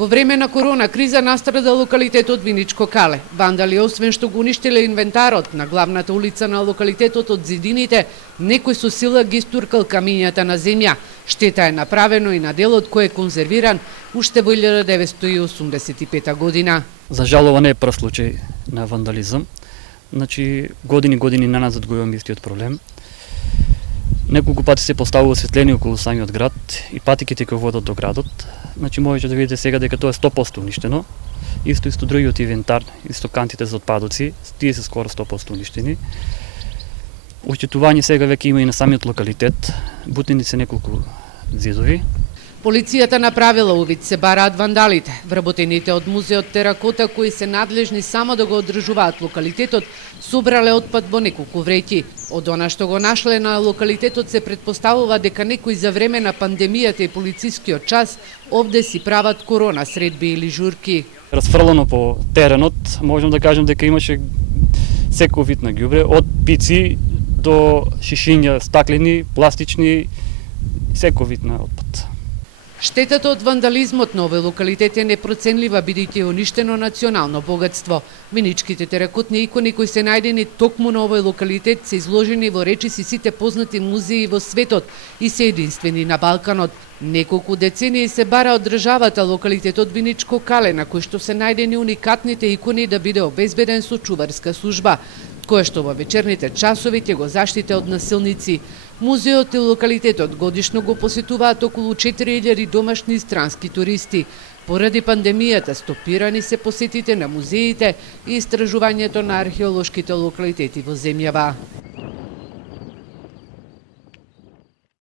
Во време на корона криза настрада локалитетот Виничко Кале. Вандали, освен што го уништиле инвентарот на главната улица на локалитетот од зидините, некој со сила ги стуркал камињата на земја. Штета е направено и на делот кој е конзервиран уште во 1985 година. За жал, ова не е прв случај на вандализам. Значи, години наназад го имам истиот проблем. Неколку пати се поставува осветление околу самиот град и патиките кои водат до градот. Значи, можете да видите сега дека тоа е 100% уништено. Исто другиот инвентар, исто кантите за отпадоци, тие се скоро 100% уништени. Оштетување сега веќе има и на самиот локалитет, бутени се неколку зидови. Полицијата направила увид, се бараат вандалите. Вработените од музеот Теракота, кои се надлежни само да го одржуваат локалитетот, собрале отпад во неколку вреќи. Од она што го нашле на локалитетот се предпоставува дека некои за време на пандемијата и полицискиот час овде си прават корона средби или журки. Расфрлано по теренот, можам да кажам дека имаше секој вид на ѓубре, од пици до шишиња, стаклени, пластични, секој вид на отпад. Штетата од вандализмот на овој локалитет е непроценлива, бидејќи е уништено национално богатство. Виничките теракотни икони кои се најдени токму на овој локалитет се изложени во речиси сите познати музеи во светот и се единствени на Балканот. Неколку децении се бара од државата локалитетот Виничко Кале, на кој што се најдени уникатните икони да биде обезбеден со чуварска служба, која што во вечерните часови ќе го заштите од насилници. Музеот и локалитетот годишно го посетуваат околу 4000 домашни и странски туристи. Поради пандемијата стопирани се посетите на музеите и истражувањето на археолошките локалитети во земјава.